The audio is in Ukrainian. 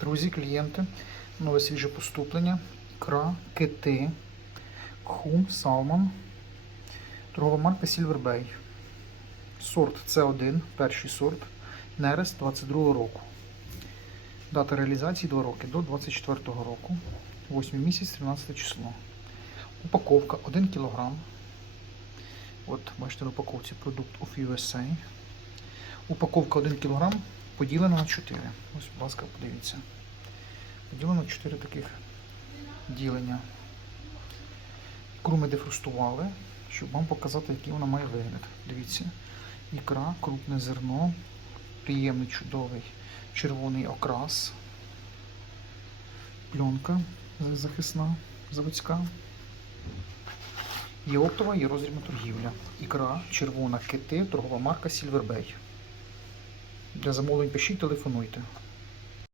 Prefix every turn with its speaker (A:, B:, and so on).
A: Друзі, клієнти, нове свіже поступлення, ікра, кити, хум, салмон, торгова марка Silver Bay. Сорт С1, перший сорт, нерест 22 року. Дата реалізації 2 роки до 24 року. 8 місяць, 13 число. Упаковка 1 кг. От, бачите, на упаковці продукт of USA. Упаковка 1 кг поділена на 4. Ось, будь ласка, подивіться. Поділено на 4 таких ділення. Ікру ми дефростували, щоб вам показати, який вона має вигляд. Дивіться. Ікра, крупне зерно, приємний чудовий червоний окрас, пленка захисна, заводська. Є оптова, є розрібна торгівля. Ікра, червона кити, торгова марка Bay. Для замовлень пишіть, телефонуйте.